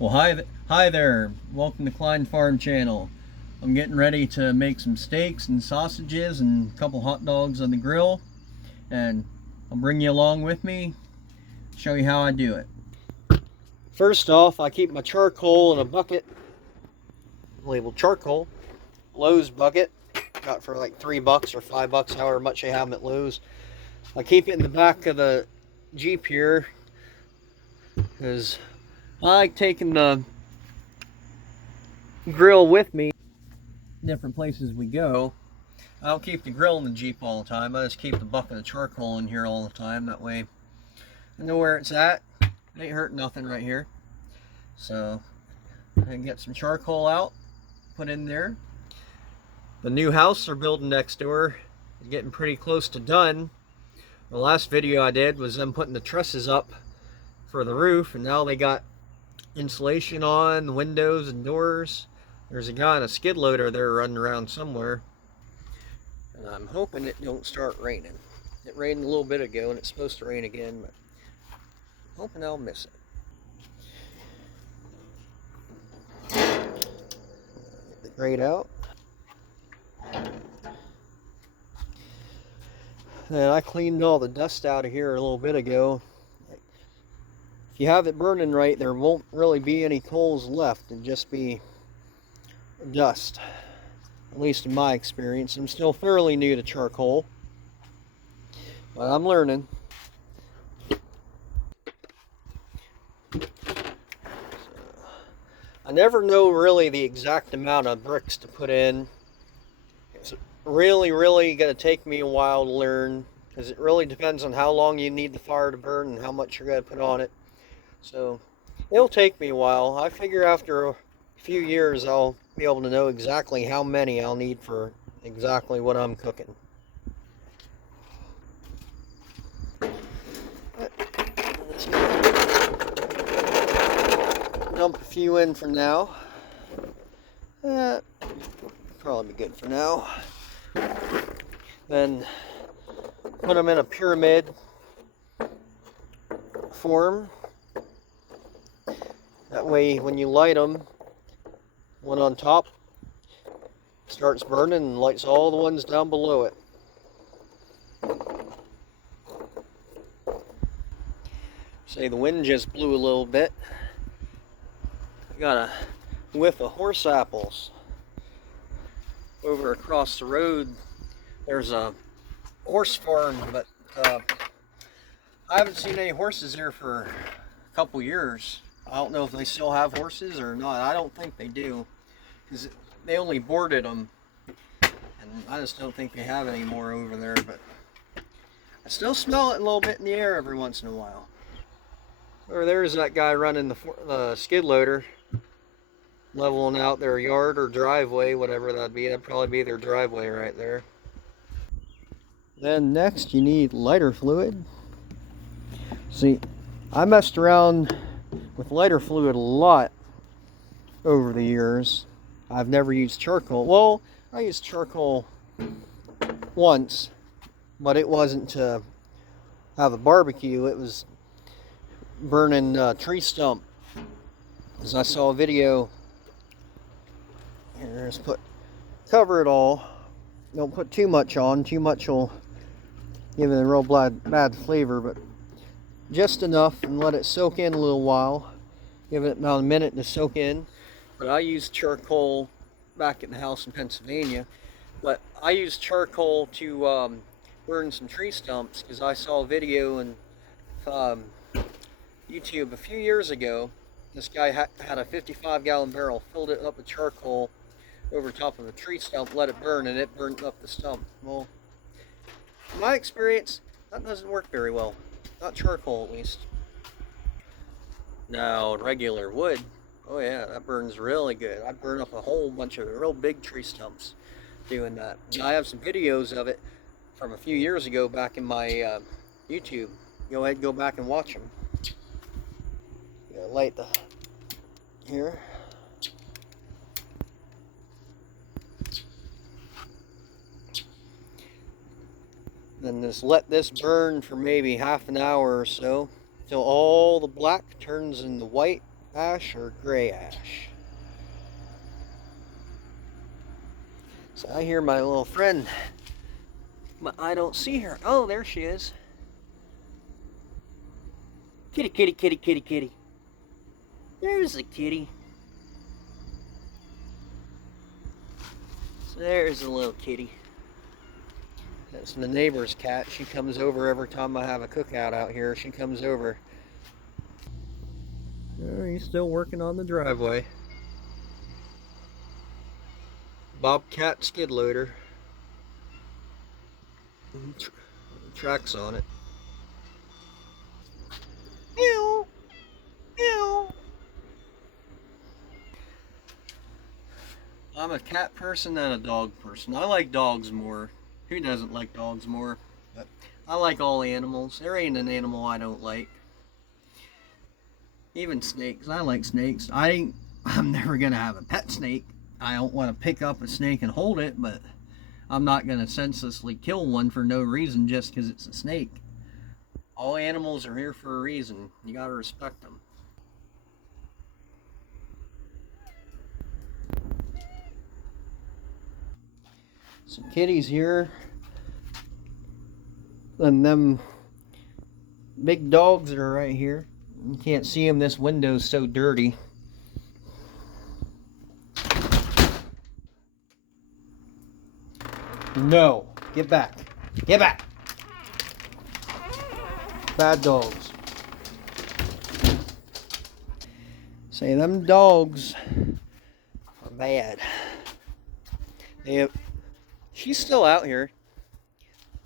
Well, hi there. Welcome to Klein Farm Channel. I'm getting ready to make some steaks and sausages and a couple hot dogs on the grill, and I'll bring you along with me, show you how I do it. First off, I keep my charcoal in a bucket labeled charcoal, Lowe's bucket, got for like $3 or $5, however much they have them at Lowe's. I keep it in the back of the Jeep here because I like taking the grill with me different places we go. I don't keep the grill in the Jeep all the time. I just keep the bucket of charcoal in here all the time. That way I know where it's at. It ain't hurt nothing right here. So I can get some charcoal out, put in there. The new house they're building next door is getting pretty close to done. The last video I did was them putting the trusses up for the roof, and now they got insulation on the windows and doors. There's a guy on a skid loader there running around somewhere, and I'm hoping it don't start raining. It rained a little bit ago and it's supposed to rain again, but I'm hoping I'll miss it. Get the grate out. Then I cleaned all the dust out of here a little bit ago. If you have it burning right, there won't really be any coals left. It'll just be dust, at least in my experience. I'm still fairly new to charcoal, but I'm learning. I never know really the exact amount of bricks to put in. It's really going to take me a while to learn, because it really depends on how long you need the fire to burn and how much you're going to put on it. So it'll take me a while. I figure after a few years I'll be able to know exactly how many I'll need for exactly what I'm cooking. Dump a few in for now. Probably be good for now. Then put them in a pyramid form. That way when you light them, one on top starts burning and lights all the ones down below it. Say the wind just blew a little bit. I got a whiff of horse apples. Over across the road there's a horse farm, but I haven't seen any horses there for a couple years. I don't know if they still have horses or not. I don't think they do, because they only boarded them, and I just don't think they have any more over there. But I still smell it a little bit in the air every once in a while. Or there's that guy running the skid loader, leveling out their yard or driveway, whatever that'd be. That'd probably be their driveway right there. Then next you need lighter fluid. See, I messed around with lighter fluid a lot over the years. I've never used charcoal. Well, I used charcoal once, but it wasn't to have a barbecue. It was burning tree stump. As I saw a video, here, just cover it all. Don't put too much on. Too much will give it a real bad flavor, but just enough, and let it soak in a little while. Give it about a minute to soak in. But I used charcoal back at the house in Pennsylvania. But I used charcoal to burn some tree stumps, because I saw a video on YouTube a few years ago. This guy had a 55-gallon barrel, filled it up with charcoal over top of a tree stump, let it burn, and it burned up the stump. Well, in my experience, that doesn't work very well. Not charcoal, at least. Now, regular wood, oh yeah, that burns really good. I burn up a whole bunch of real big tree stumps doing that. And I have some videos of it from a few years ago back in my YouTube. Go ahead and go back and watch them. Light here. Then just let this burn for maybe half an hour or so, till all the black turns into white, Ash or gray ash. So I hear my little friend, but I don't see her. Oh, there she is. Kitty, kitty, kitty, kitty, kitty. There's a kitty. So there's a little kitty. That's the neighbor's cat. She comes over every time I have a cookout out here. She comes over. Oh, he's still working on the driveway. Bobcat skid loader. Tracks on it. Meow, meow. I'm a cat person and a dog person. I like dogs more. Who doesn't like dogs more? But I like all animals. There ain't an animal I don't like. Even snakes. I like snakes. I'm never gonna have a pet snake. I don't want to pick up a snake and hold it, but I'm not gonna senselessly kill one for no reason just because it's a snake. All animals are here for a reason. You gotta respect them. So kitty's here. And them big dogs that are right here. You can't see them. This window's so dirty. No. Get back. Get back. Bad dogs. Say, them dogs are bad. Yep. She's still out here.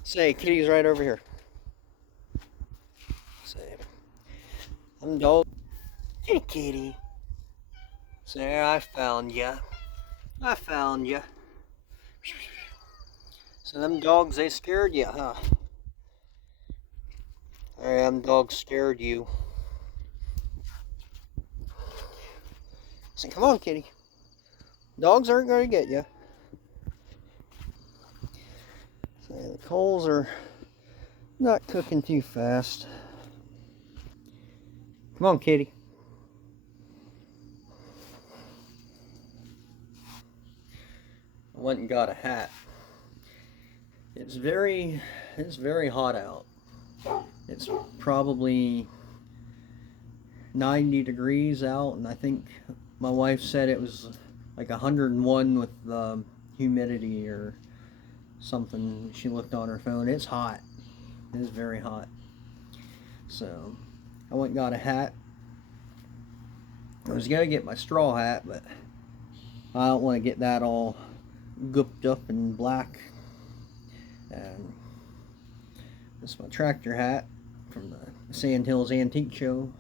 Say, kitty's right over here. Say, them dogs. Hey, kitty. Say, I found ya. I found ya. So them dogs, they scared you, huh? Alright, them dogs scared you. So come on, kitty. Dogs aren't going to get you. So the coals are not cooking too fast. Come on, kitty. I went and got a hat. It's very hot out. It's probably 90 degrees out, and I think my wife said it was like 101 with the humidity or something. She looked on her phone. It's hot. It is very hot. So I went and got a hat. I was gonna get my straw hat, but I don't want to get that all gooped up in black. And this is my tractor hat from the Sand Hills Antique Show.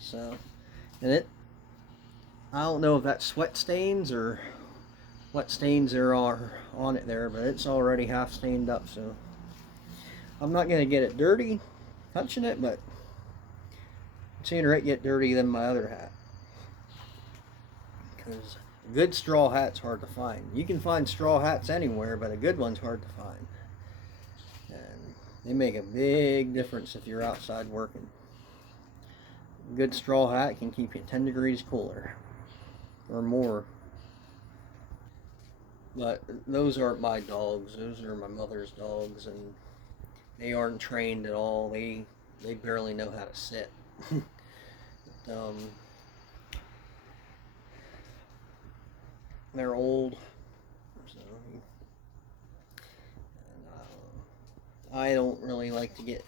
So, and I don't know if that's sweat stains or what stains there are on it there, but it's already half stained up, so I'm not going to get it dirty touching it, but sooner it get dirty than my other hat. Because a good straw hat's hard to find. You can find straw hats anywhere, but a good one's hard to find. And they make a big difference if you're outside working. A good straw hat can keep you 10 degrees cooler or more. But those aren't my dogs. Those are my mother's dogs, and they aren't trained at all. They barely know how to sit. But, they're old, so, and, I don't really like to get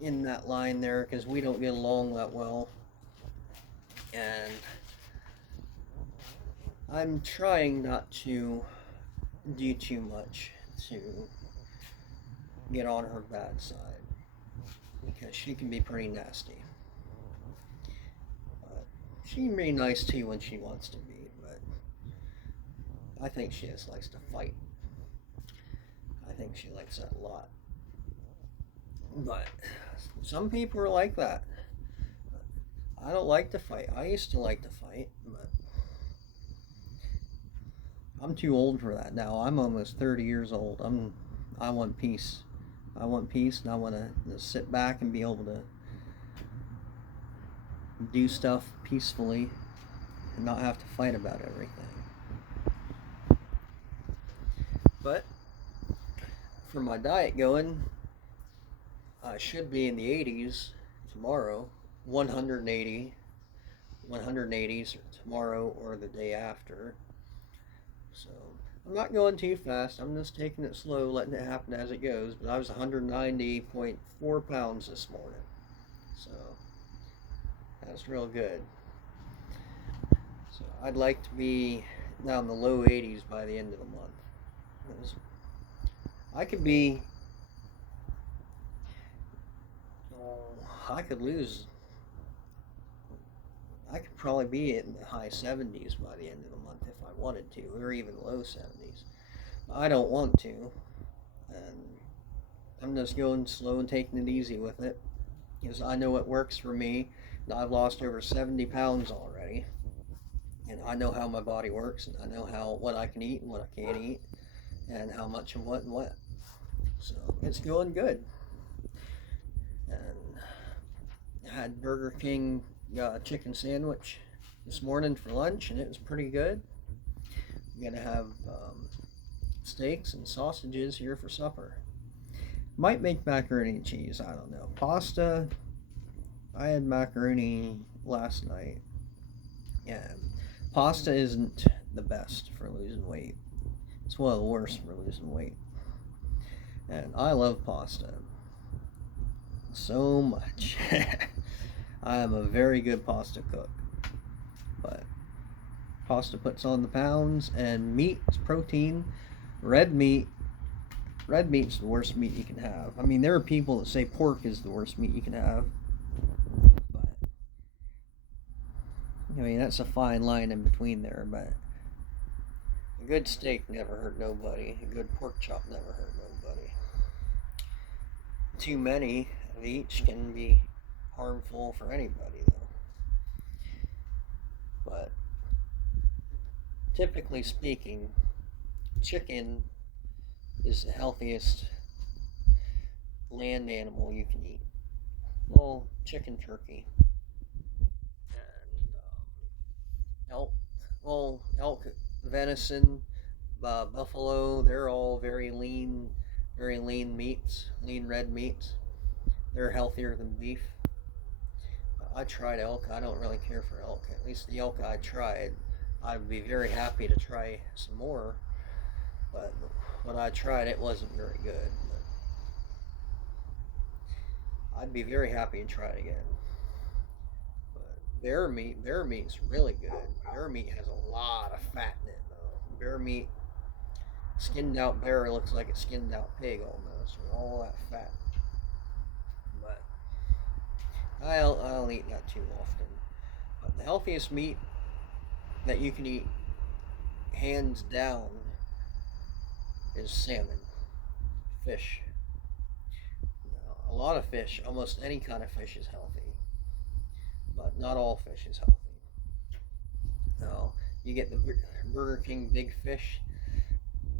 in that line there because we don't get along that well, and I'm trying not to do too much to get on her bad side because she can be pretty nasty. But she can be nice too when she wants to be. I think she just likes to fight. I think she likes that a lot. But some people are like that. I don't like to fight. I used to like to fight, but I'm too old for that now. I'm almost 30 years old. I want peace. I want peace, and I want to just sit back and be able to do stuff peacefully and not have to fight about everything. But for my diet going, I should be in the 80s tomorrow, 180s tomorrow or the day after. So I'm not going too fast. I'm just taking it slow, letting it happen as it goes. But I was 190.4 pounds this morning. So that's real good. So I'd like to be down in the low 80s by the end of the month. I could be, I could lose, I could probably be in the high 70s by the end of the month if I wanted to, or even low 70s. I don't want to, and I'm just going slow and taking it easy with it, because I know it works for me. I've lost over 70 pounds already, and I know how my body works, and I know what I can eat and what I can't eat, and how much of what and what. So it's going good. And I had Burger King chicken sandwich this morning for lunch, and it was pretty good. I'm gonna have steaks and sausages here for supper. Might make macaroni and cheese, I don't know. Pasta, I had macaroni last night. Yeah, pasta isn't the best for losing weight. It's one of the worst for losing weight. And I love pasta so much. I am a very good pasta cook. But pasta puts on the pounds, and meat is protein. Red meat's the worst meat you can have. I mean, there are people that say pork is the worst meat you can have. But I mean, that's a fine line in between there, but a good steak never hurt nobody. A good pork chop never hurt nobody. Too many of each can be harmful for anybody, though. But typically speaking, chicken is the healthiest land animal you can eat. Well, chicken, turkey, and elk, venison, buffalo. They're all very lean meats, lean red meats. They're healthier than beef. I tried elk. I don't really care for elk. At least the elk I tried. I'd be very happy to try some more. But when I tried, it wasn't very good. But I'd be very happy to try it again. But bear meat's really good. Bear meat has a lot of fat in it, though. Bear meat, skinned out bear looks like a skinned out pig almost, with all that fat. But I don't eat that too often. But the healthiest meat that you can eat, hands down, is salmon, fish. A lot of fish, almost any kind of fish is healthy, but not all fish is healthy. Now, you get the Burger King big fish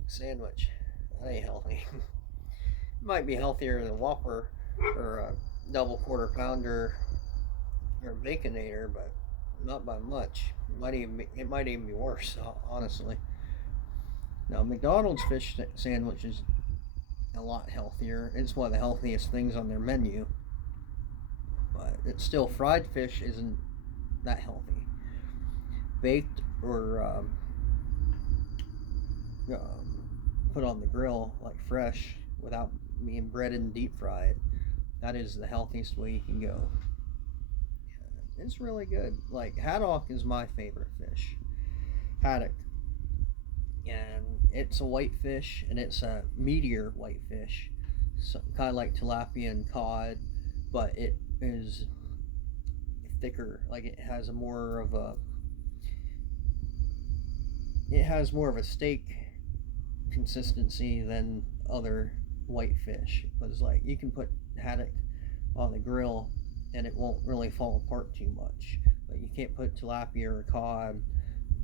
sandwich. That ain't healthy. It might be healthier than a Whopper or a double quarter pounder or a Baconator, but not by much. It might even be worse, honestly. Now, McDonald's fish sandwich is a lot healthier. It's one of the healthiest things on their menu. But it's still, fried fish isn't that healthy. Baked or put on the grill, like fresh, without being breaded and deep fried, that is the healthiest way you can go. It's really good. Like, haddock is my favorite fish. Haddock. And it's a white fish, and it's a meatier white fish. So, kind of like tilapia and cod, but it is thicker. Like, it has more of a steak consistency than other white fish. But it's like, you can put haddock on the grill and it won't really fall apart too much. But you can't put tilapia or cod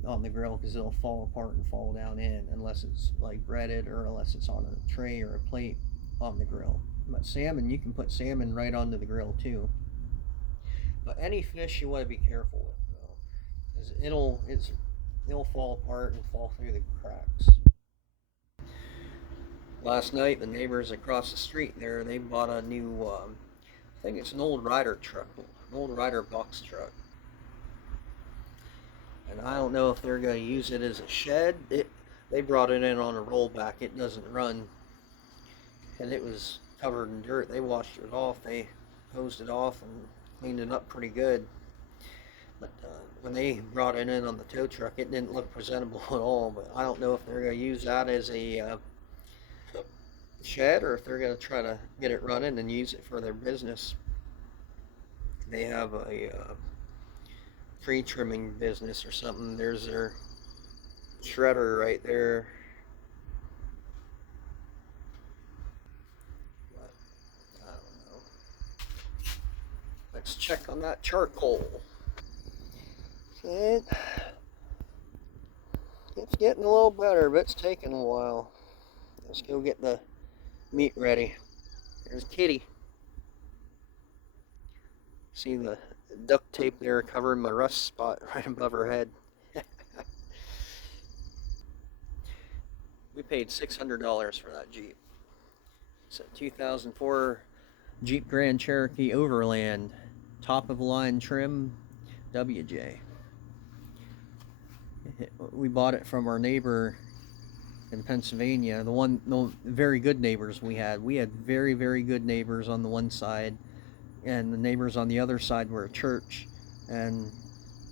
on the grill because it'll fall apart and fall down in unless it's like breaded or unless it's on a tray or a plate on the grill. But salmon, you can put salmon right onto the grill too. But any fish you want to be careful with though, because it'll fall apart and fall through the cracks. Last night, the neighbors across the street there, they bought a new, I think it's an old Ryder truck, an old Ryder box truck. And I don't know if they're going to use it as a shed. They brought it in on a rollback. It doesn't run, and it was covered in dirt. They washed it off. They hosed it off and cleaned it up pretty good. But when they brought it in on the tow truck, it didn't look presentable at all. But I don't know if they're going to use that as a shed or if they're going to try to get it running and use it for their business. They have a tree trimming business or something. There's their shredder right there. But I don't know. Let's check on that charcoal. It's getting a little better, but it's taking a while. Let's go get the meat ready. There's Kitty. See the duct tape there covering my rust spot right above her head. We paid $600 for that Jeep. It's a 2004 Jeep Grand Cherokee Overland, top of the line trim, WJ. We bought it from our neighbor in Pennsylvania. The very good neighbors we had. We had very, very good neighbors on the one side, and the neighbors on the other side were a church, and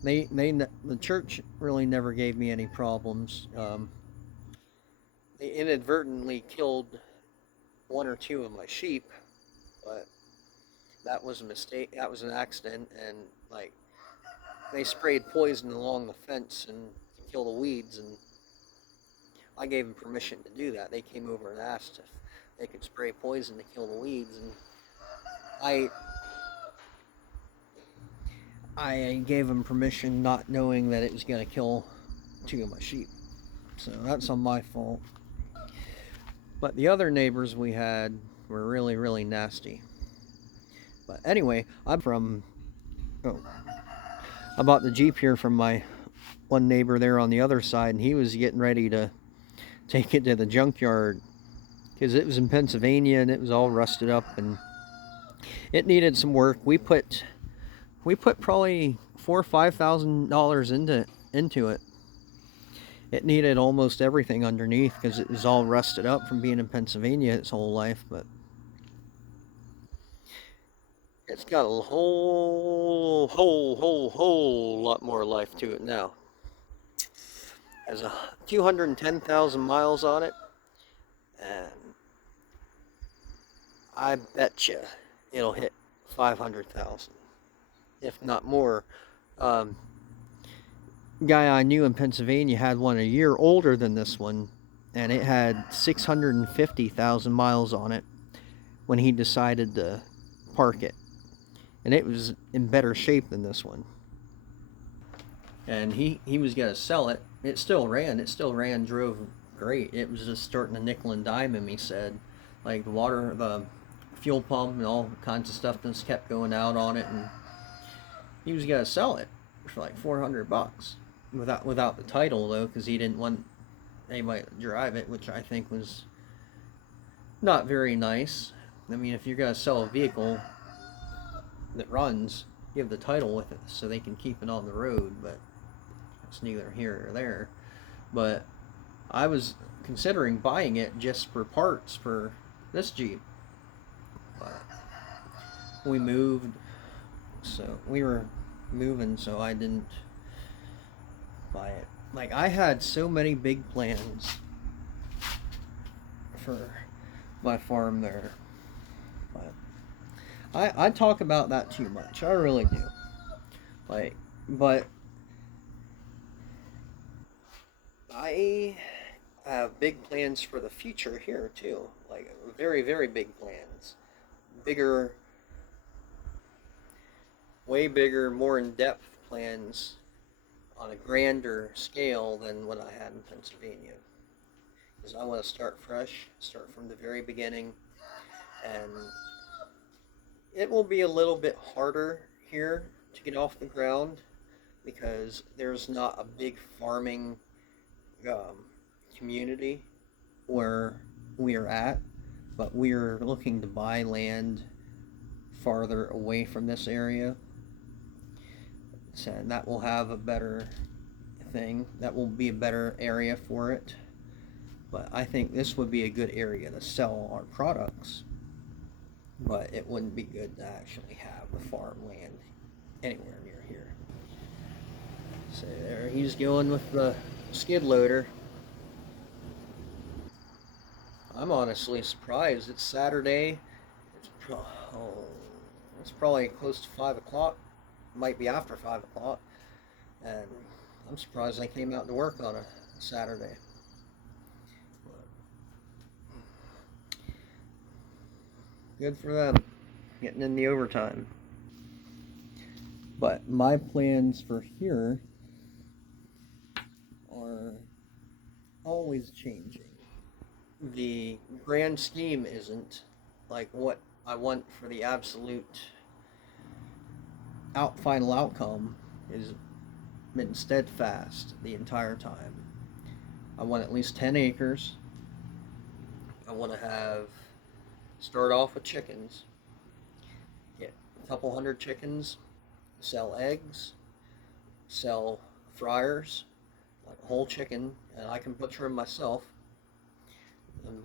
the church really never gave me any problems. They inadvertently killed one or two of my sheep, but that was a mistake. That was an accident, and like they sprayed poison along the fence and to kill the weeds, and I gave them permission to do that. They came over and asked if they could spray poison to kill the weeds, and I gave them permission not knowing that it was going to kill two of my sheep. So that's on my fault. But the other neighbors we had were really, really nasty. But anyway, I bought the Jeep here from my one neighbor there on the other side, and he was getting ready to take it to the junkyard because it was in Pennsylvania and it was all rusted up and it needed some work. We put probably $4,000 or $5,000 into it. It needed almost everything underneath because it was all rusted up from being in Pennsylvania its whole life, but it's got a whole lot more life to it now. It has 210,000 miles on it, and I bet you it'll hit 500,000, if not more. Guy I knew in Pennsylvania had one a year older than this one, and it had 650,000 miles on it when he decided to park it, and it was in better shape than this one. And he was gonna sell it. It still ran, drove great. It was just starting to nickel and dime him, he said. Like the fuel pump and all kinds of stuff just kept going out on it, and he was gonna sell it for like $400 without the title though, because he didn't want anybody to drive it, which I think was not very nice. I mean, if you're gonna sell a vehicle that runs, give the title with it so they can keep it on the road, but it's neither here or there. But I was considering buying it just for parts for this Jeep, but we moved, so we were moving, so I didn't buy it. Like, I had so many big plans for my farm there, but I talk about that too much. I really do. Like, but I have big plans for the future here too. Like, very, very big plans. Bigger, way bigger, more in-depth plans on a grander scale than what I had in Pennsylvania. Because I want to start fresh, start from the very beginning, and it will be a little bit harder here to get off the ground because there's not a big farming um, community where we are at, but we are looking to buy land farther away from this area. So that will have a better thing. That will be a better area for it. But I think this would be a good area to sell our products. But it wouldn't be good to actually have the farmland anywhere near here. So there he's going with the skid loader. I'm honestly surprised. It's Saturday. It's probably close to 5 o'clock. Might be after 5 o'clock. And I'm surprised I came out to work on a Saturday. Good for them, getting in the overtime. But my plans for here are always changing. The grand scheme isn't like what I want for the absolute final outcome is been steadfast the entire time. I want at least 10 acres. I want to start off with chickens. Get a couple hundred chickens, sell eggs, sell fryers, like a whole chicken, and I can butcher them myself. And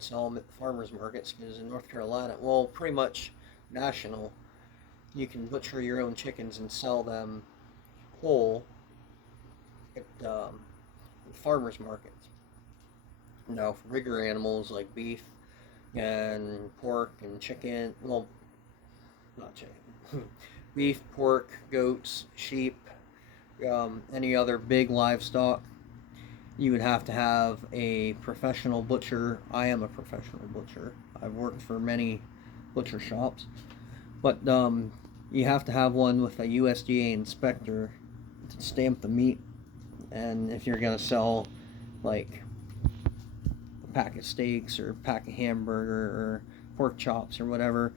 sell them at the farmers markets, because in North Carolina, well, pretty much national, you can butcher your own chickens and sell them whole at farmers markets. Now, for bigger animals like beef and pork and chicken, well, not chicken, beef, pork, goats, sheep, any other big livestock, you would have to have a professional butcher. I am a professional butcher. I've worked for many butcher shops, but you have to have one with a USDA inspector to stamp the meat. And if you're going to sell like a pack of steaks or a pack of hamburger or pork chops or whatever,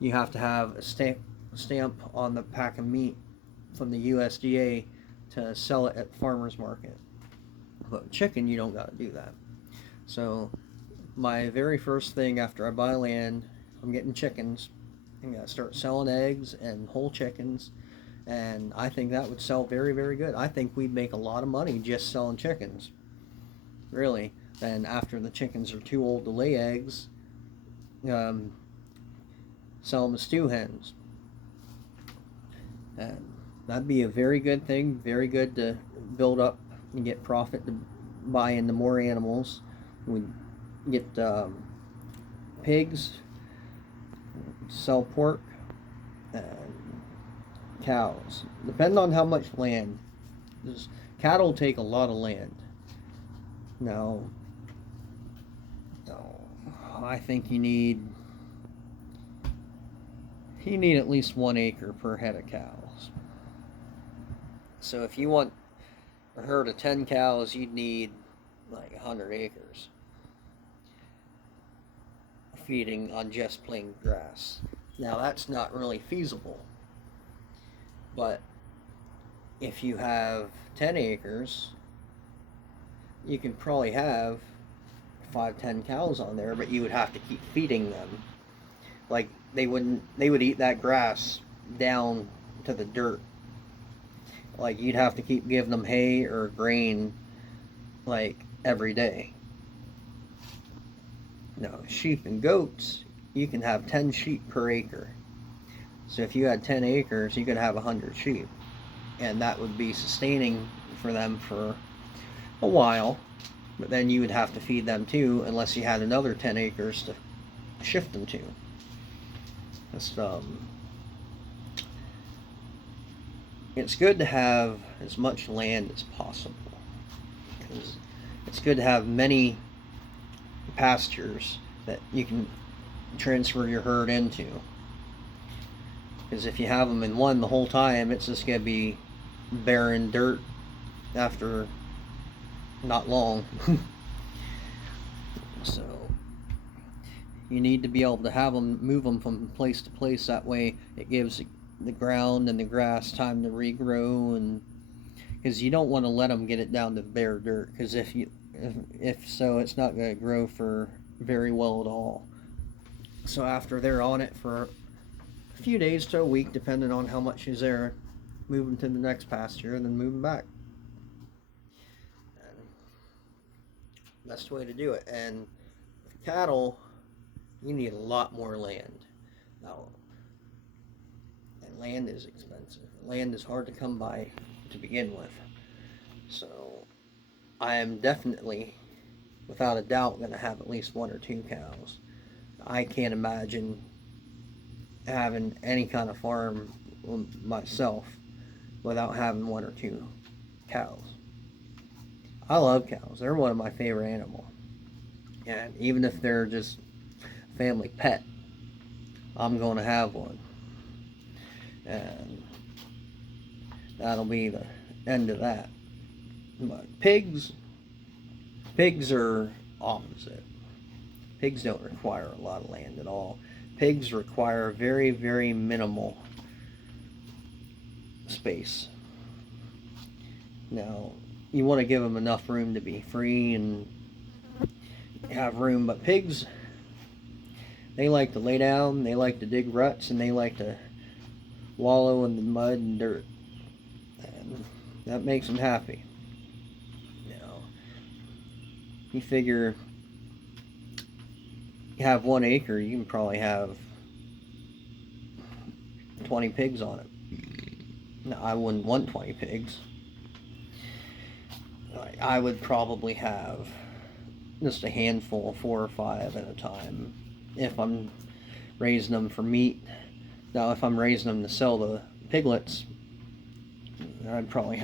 you have to have a stamp on the pack of meat from the USDA to sell it at the farmer's market. But chicken, you don't got to do that. So my very first thing after I buy land, I'm getting chickens. I'm going to start selling eggs and whole chickens. And I think that would sell very, very good. I think we'd make a lot of money just selling chickens. Really. Then after the chickens are too old to lay eggs, sell them as stew hens. And that'd be a very good thing. Very good to build up and get profit to buy into more animals. We get pigs, sell pork, and cows. Depending on how much land. Cattle take a lot of land. No, I think you need at least 1 acre per head of cows. So if you want a herd of 10 cows, you'd need like 100 acres feeding on just plain grass. Now that's not really feasible, but if you have 10 acres, you can probably have 5-10 cows on there, but you would have to keep feeding them. Like they would eat that grass down to the dirt. Like you'd have to keep giving them hay or grain like every day. Now, sheep and goats, you can have 10 sheep per acre. So if you had 10 acres, you could have 100 sheep. And that would be sustaining for them for a while. But then you would have to feed them too, unless you had another 10 acres to shift them to. It's good to have as much land as possible, because it's good to have many pastures that you can transfer your herd into. Because if you have them in one the whole time, it's just going to be barren dirt after not long. So you need to be able to have them, move them from place to place. That way it gives the ground and the grass time to regrow, and because you don't want to let them get it down to bare dirt, because if so, it's not going to grow for very well at all. So after they're on it for a few days to a week, depending on how much is there, move them to the next pasture and then move them back. And best way to do it. And cattle, you need a lot more land. Now, and land is expensive. Land is hard to come by to begin with. So I am definitely, without a doubt, going to have at least 1 or 2 cows. I can't imagine having any kind of farm myself without having 1 or 2 cows. I love cows. They're one of my favorite animals. And even if they're just family pet, I'm going to have one. And that'll be the end of that. But pigs are opposite. Pigs don't require a lot of land at all. Pigs require very, very minimal space. Now, you want to give them enough room to be free and have room, but pigs, they like to lay down, they like to dig ruts, and they like to wallow in the mud and dirt. And that makes them happy. You figure you have 1 acre, you can probably have 20 pigs on it. Now, I wouldn't want 20 pigs. I would probably have just a handful, 4 or 5 at a time, if I'm raising them for meat. Now, if I'm raising them to sell the piglets, I'd probably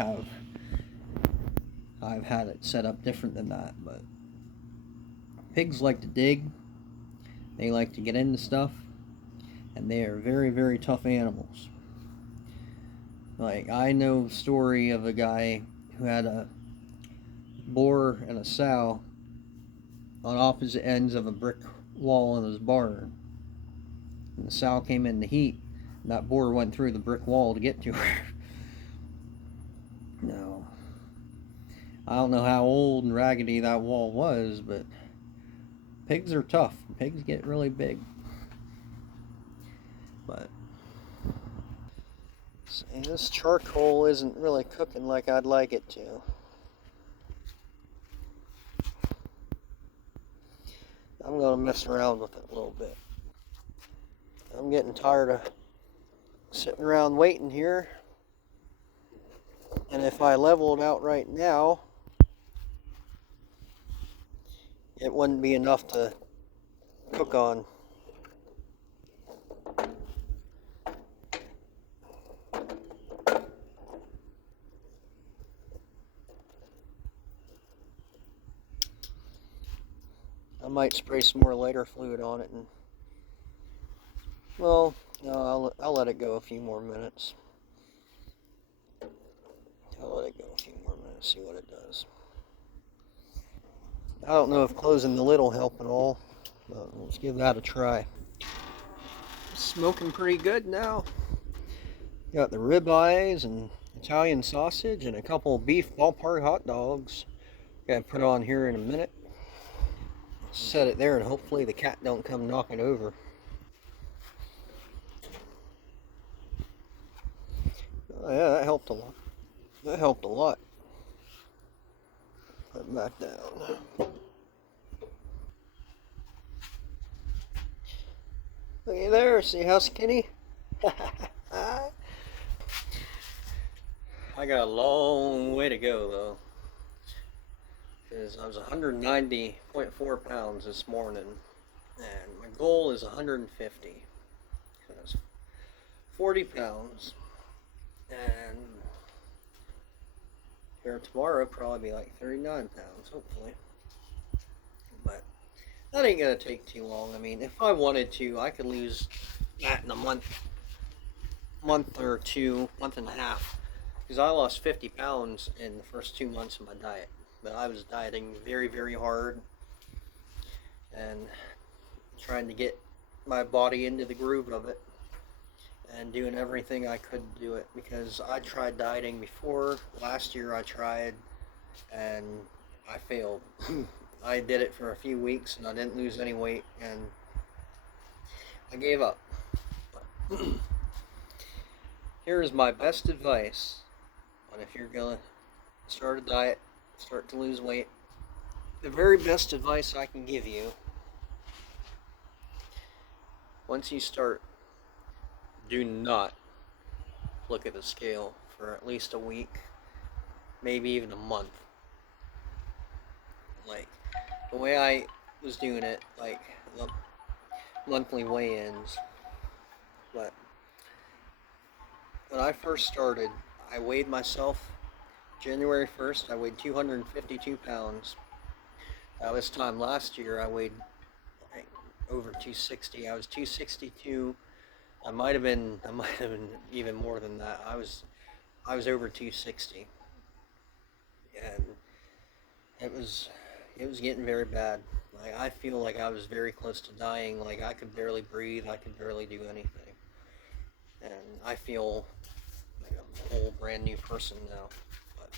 I've had it set up different than that, but pigs like to dig, they like to get into stuff, and they are very, very tough animals. Like, I know a story of a guy who had a boar and a sow on opposite ends of a brick wall in his barn. And the sow came in the heat, and that boar went through the brick wall to get to her. No. I don't know how old and raggedy that wall was, but pigs are tough. Pigs get really big. But see, this charcoal isn't really cooking like I'd like it to. I'm going to mess around with it a little bit. I'm getting tired of sitting around waiting here. And if I leveled out right now, it wouldn't be enough to cook on. I might spray some more lighter fluid on it, and well, no, I'll let it go a few more minutes. I'll let it go a few more minutes, see what it does. I don't know if closing the lid will help at all, but let's give that a try. Smoking pretty good now. Got the ribeyes and Italian sausage and a couple of beef ballpark hot dogs. Gotta put on here in a minute. Set it there and hopefully the cat don't come knocking over. Oh yeah, that helped a lot. That helped a lot. Put it back down. Looky there, see how skinny? I got a long way to go though, because I was 190.4 pounds this morning, and my goal is 150. So that's 40 pounds, and here tomorrow probably be like 39 pounds, hopefully. But that ain't gonna take too long. I mean, if I wanted to, I could lose that in a month or two, month and a half. because I lost 50 pounds in the first 2 months of my diet. But I was dieting very, very hard and trying to get my body into the groove of it and doing everything I could to do it, because I tried dieting before. Last year I tried and I failed. I did it for a few weeks and I didn't lose any weight and I gave up. Here is my best advice on if you're going to start a diet, start to lose weight. The very best advice I can give you: once you start, do not look at the scale for at least a week, maybe even a month. Like, the way I was doing it, like monthly weigh-ins. But when I first started, I weighed myself January 1st. I weighed 252 pounds. This time last year, I weighed over 260. I was 262. I might have been even more than that. I was over 260, and it was getting very bad. Like, I feel like I was very close to dying. Like, I could barely breathe. I could barely do anything, and I feel like I'm a whole brand new person now. But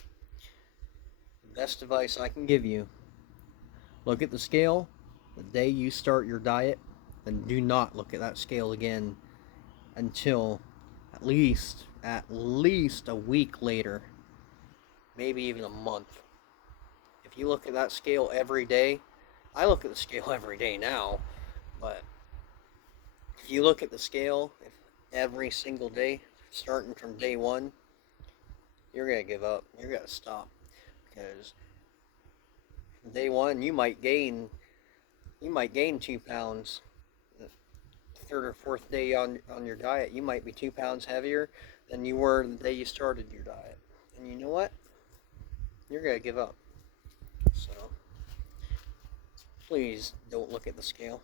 the best advice I can give you: look at the scale the day you start your diet, and do not look at that scale again until at least a week later, maybe even a month. If you look at that scale every day, I look at the scale every day now, but if you look at the scale every single day, starting from day one, you're going to give up. You're going to stop, because from day one you might gain 2 pounds. Third or fourth day on your diet, you might be 2 pounds heavier than you were the day you started your diet. And you know what? You're going to give up. So, please don't look at the scale.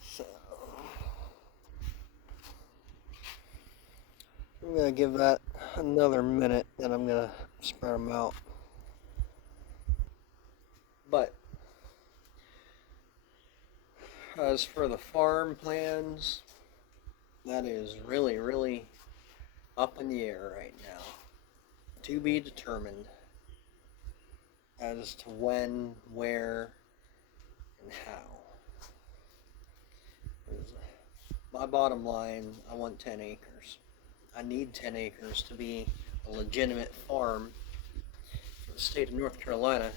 So, I'm going to give that another minute, then I'm going to spread them out. But as for the farm plans, that is really, really up in the air right now. To be determined as to when, where, and how. My bottom line, I want 10 acres. I need 10 acres to be a legitimate farm. For the state of North Carolina,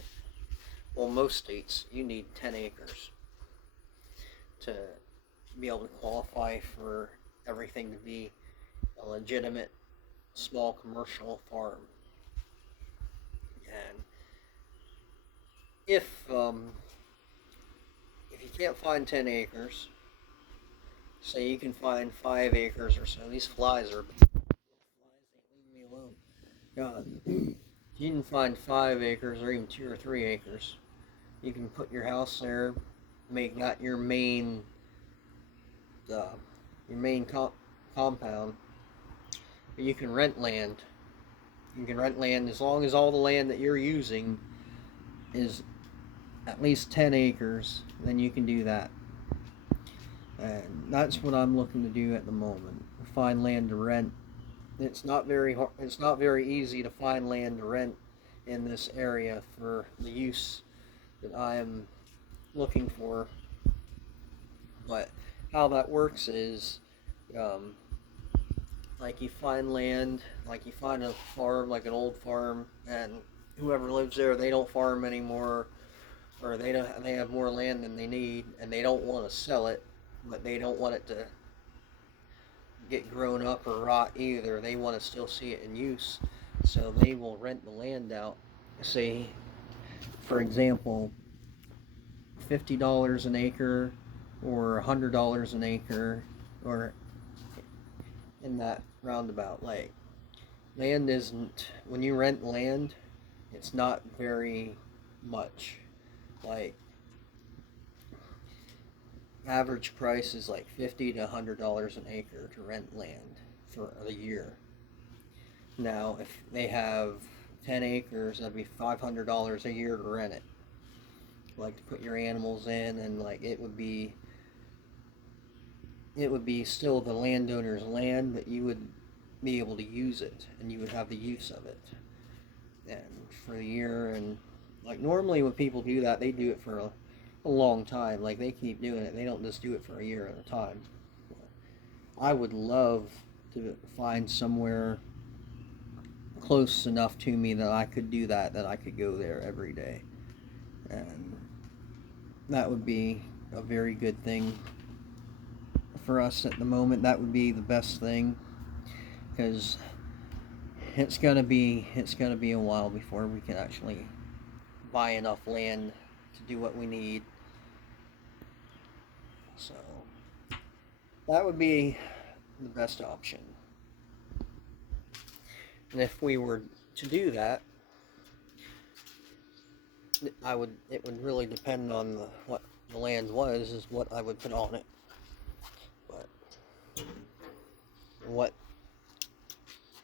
well, most states, you need 10 acres to be able to qualify for everything to be a legitimate small commercial farm. And if you can't find 10 acres, say you can find 5 acres or so. These flies ain't leaving me alone. God, if you can find 5 acres or even 2 or 3 acres, you can put your house there, make that your main compound. But you can rent land. You can rent land as long as all the land that you're using is at least 10 acres, then you can do that. And that's what I'm looking to do at the moment. Find land to rent. It's not very easy to find land to rent in this area for the use that I am looking for. But how that works is, like, you find land, like you find a farm, like an old farm, and whoever lives there, they don't farm anymore, or they have more land than they need, and they don't want to sell it, but they don't want it to get grown up or rot either. They want to still see it in use, so they will rent the land out. Say, for example, $50 an acre or $100 an acre, or in that roundabout. Like, land isn't, when you rent land, it's not very much. Like, average price is like $50 to $100 an acre to rent land for a year. Now, if they have 10 acres, that'd be $500 a year to rent it. Like to put your animals in, and like it would be still the landowner's land, but you would be able to use it, and you would have the use of it. And for a year, and like normally when people do that, they do it for a long time. Like they keep doing it. They don't just do it for a year at a time. I would love to find somewhere close enough to me that I could do that I could go there every day. And that would be a very good thing for us at the moment. That would be the best thing, because it's gonna be a while before we can actually buy enough land to do what we need. So that would be the best option. And if we were to do that, it would really depend on what the land was, is what I would put on it. But what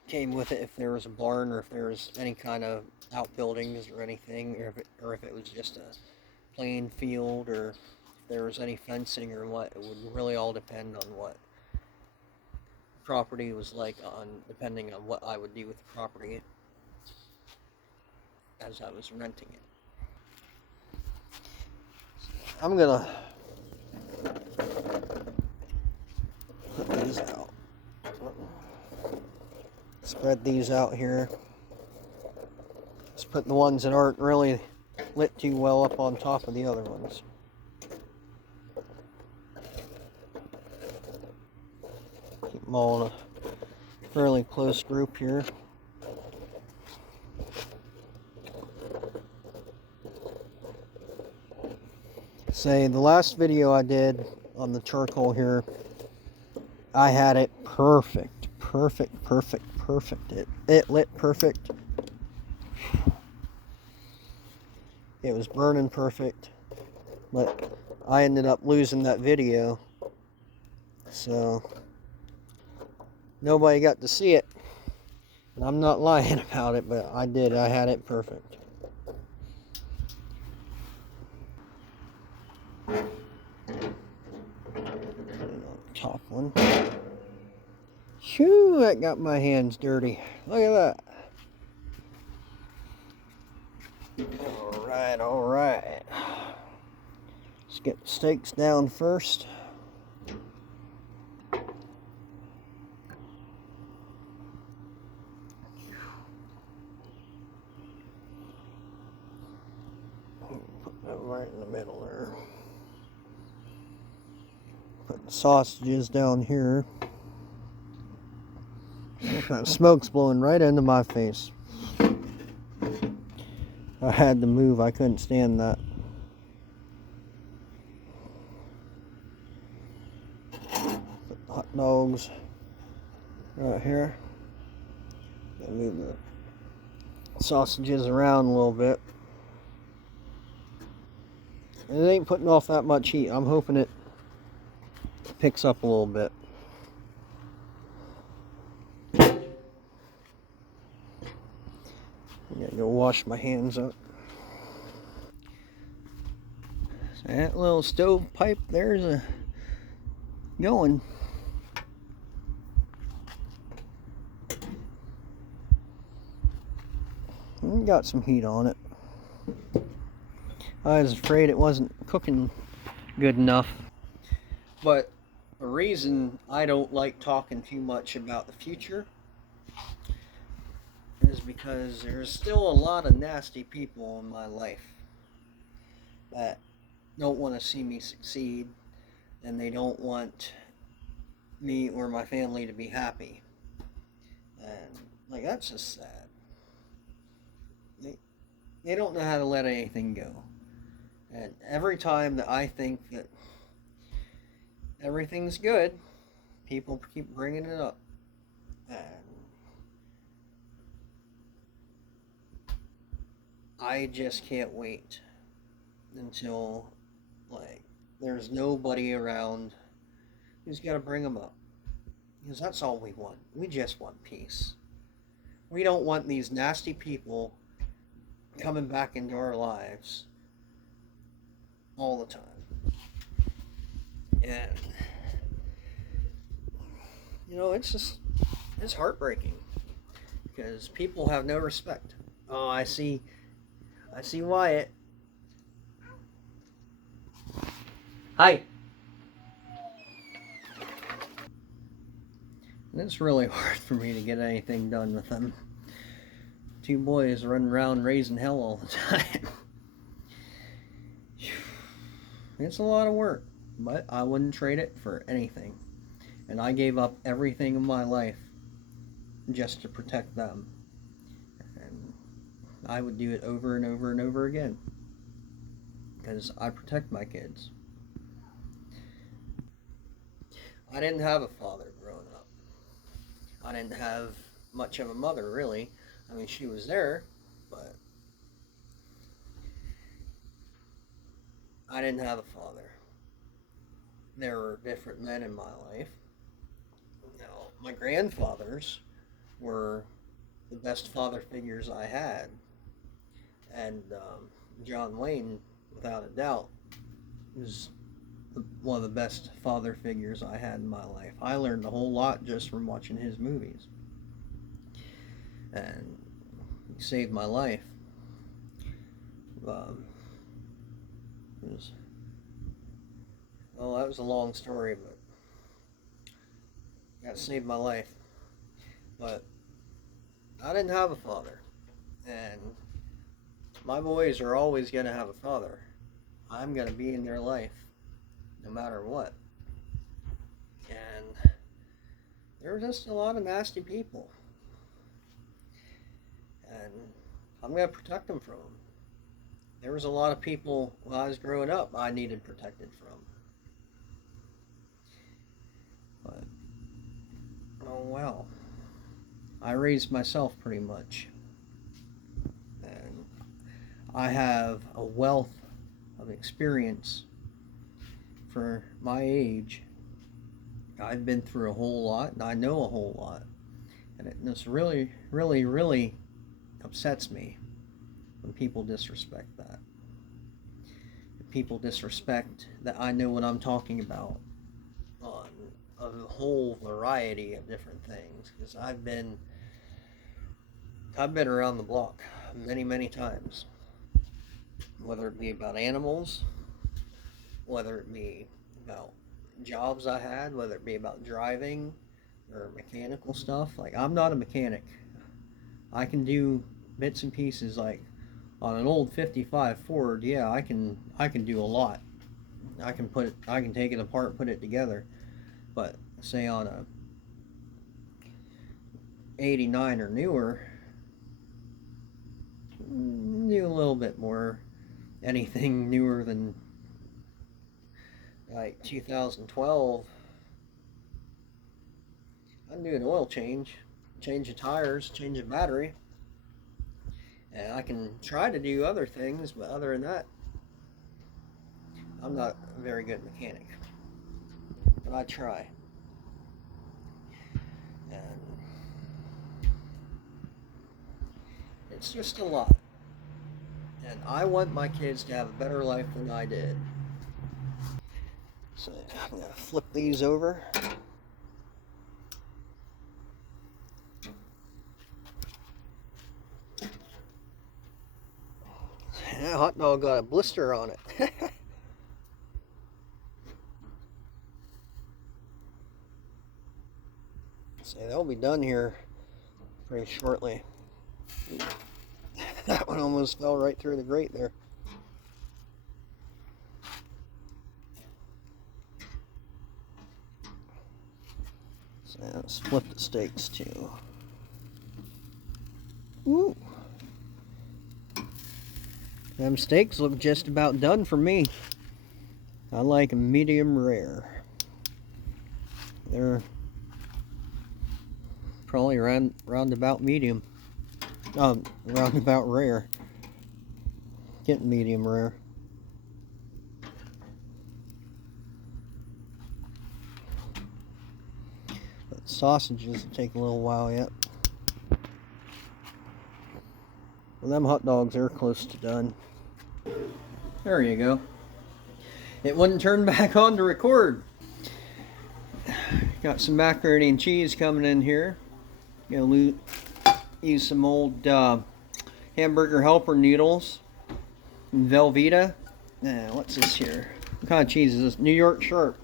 came with it, if there was a barn, or if there was any kind of outbuildings or anything, or if it was just a plain field, or if there was any fencing or what, it would really all depend on what the property was like, depending on what I would do with the property as I was renting it. I'm gonna put these out. Spread these out here. Just put the ones that aren't really lit too well up on top of the other ones. Keep them all in a fairly close group here. Say, the last video I did on the charcoal here, I had it perfect. It lit perfect. It was burning perfect, but I ended up losing that video, so nobody got to see it. And I'm not lying about it, but I did. I had it perfect. Top one. Shoo, that got my hands dirty. Look at that. Alright. Let's get the stakes down first. Put that right in the middle there. Put the sausages down here. That smoke's blowing right into my face. I had to move. I couldn't stand that. Put the hot dogs right here. Gotta move the sausages around a little bit. It ain't putting off that much heat. I'm hoping it picks up a little bit. I gotta go wash my hands up. So that little stove pipe there's going. Got some heat on it. I was afraid it wasn't cooking good enough. But the reason I don't like talking too much about the future is because there's still a lot of nasty people in my life that don't want to see me succeed, and they don't want me or my family to be happy. And like, that's just sad. They don't know how to let anything go. And every time that I think that everything's good, people keep bringing it up. And I just can't wait until, like, there's nobody around who's got to bring them up. Because that's all we want. We just want peace. We don't want these nasty people coming back into our lives all the time. And, it's heartbreaking. Because people have no respect. Oh, I see Wyatt. Hi. And it's really hard for me to get anything done with them. Two boys running around raising hell all the time. It's a lot of work, but I wouldn't trade it for anything. And I gave up everything in my life just to protect them. And I would do it over and over and over again. Because I protect my kids. I didn't have a father growing up. I didn't have much of a mother, really. I mean, she was there, but I didn't have a father. There were different men in my life. Now, my grandfathers were the best father figures I had. And John Wayne, without a doubt, was one of the best father figures I had in my life. I learned a whole lot just from watching his movies. And he saved my life. That was a long story, but that saved my life. But I didn't have a father. And my boys are always going to have a father. I'm going to be in their life no matter what. And there were just a lot of nasty people. And I'm going to protect them from them. There was a lot of people when I was growing up I needed protected from. But, oh well. I raised myself pretty much. And I have a wealth of experience for my age. I've been through a whole lot, and I know a whole lot. And it just really, really, really upsets me when people disrespect that. People disrespect that I know what I'm talking about on a whole variety of different things. Because I've been around the block many, many times. Whether it be about animals, whether it be about jobs I had, whether it be about driving or mechanical stuff. Like, I'm not a mechanic. I can do bits and pieces, like on an old 55 Ford. Yeah, I can do a lot. I can take it apart, put it together. But say on a 89 or newer, do a little bit more. Anything newer than like 2012, I'm doing oil change the tires, change the battery, and I can try to do other things, but other than that, I'm not a very good mechanic. But I try. And it's just a lot. And I want my kids to have a better life than I did. So I'm going to flip these over. That hot dog got a blister on it. So they'll be done here pretty shortly. That one almost fell right through the grate there. So let's flip the steaks too. Ooh. Them steaks look just about done for me. I like them medium rare. They're probably roundabout medium. Roundabout rare. Getting medium rare. sausages will take a little while yet. Well, them hot dogs are close to done. There you go. It wouldn't turn back on to record. Got some macaroni and cheese coming in here. Gonna use some old hamburger helper noodles. Velveeta. What's this here? What kind of cheese is this? New York Sharp.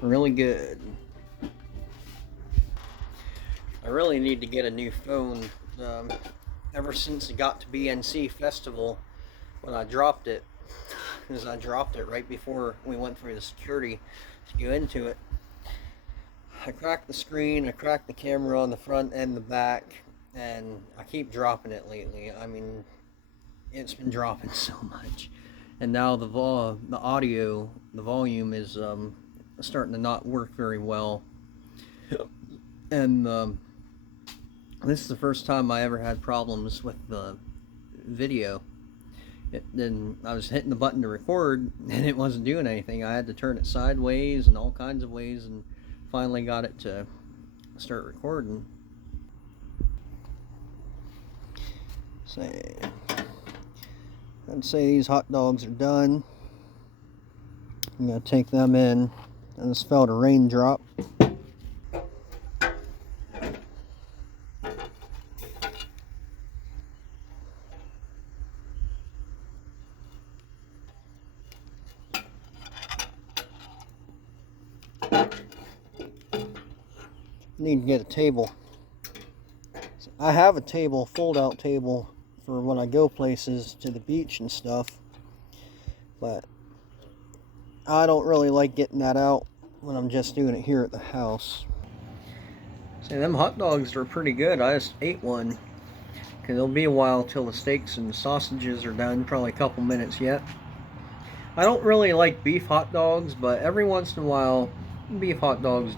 Really good. I really need to get a new phone. Ever since it got to BNC Festival, when I dropped it, because I dropped it right before we went through the security to go into it. I cracked the screen, I cracked the camera on the front and the back, and I keep dropping it lately. I mean, it's been dropping so much. And now the audio, the volume is starting to not work very well. And this is the first time I ever had problems with the video. Then I was hitting the button to record and it wasn't doing anything. I had to turn it sideways and all kinds of ways, and finally got it to start recording. I'd say these hot dogs are done. I'm gonna take them in. I just felt a raindrop. Need to get a table. I have a table, fold-out table, for when I go places to the beach and stuff, but I don't really like getting that out when I'm just doing it here at the house. See, them hot dogs are pretty good. I just ate one because it'll be a while till the steaks and the sausages are done, probably a couple minutes yet. I don't really like beef hot dogs, but every once in a while beef hot dogs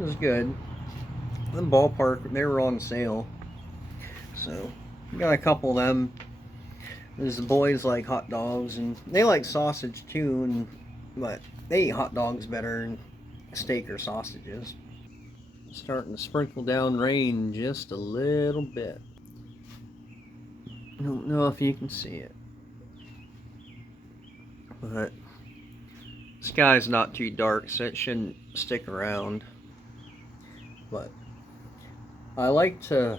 is good. The Ballpark, they were on sale, so got a couple of them. There's the boys like hot dogs, and they like sausage too, but they eat hot dogs better than steak or sausages. Starting to sprinkle down rain just a little bit. I don't know if you can see it, but the sky's not too dark, so it shouldn't stick around. But I like to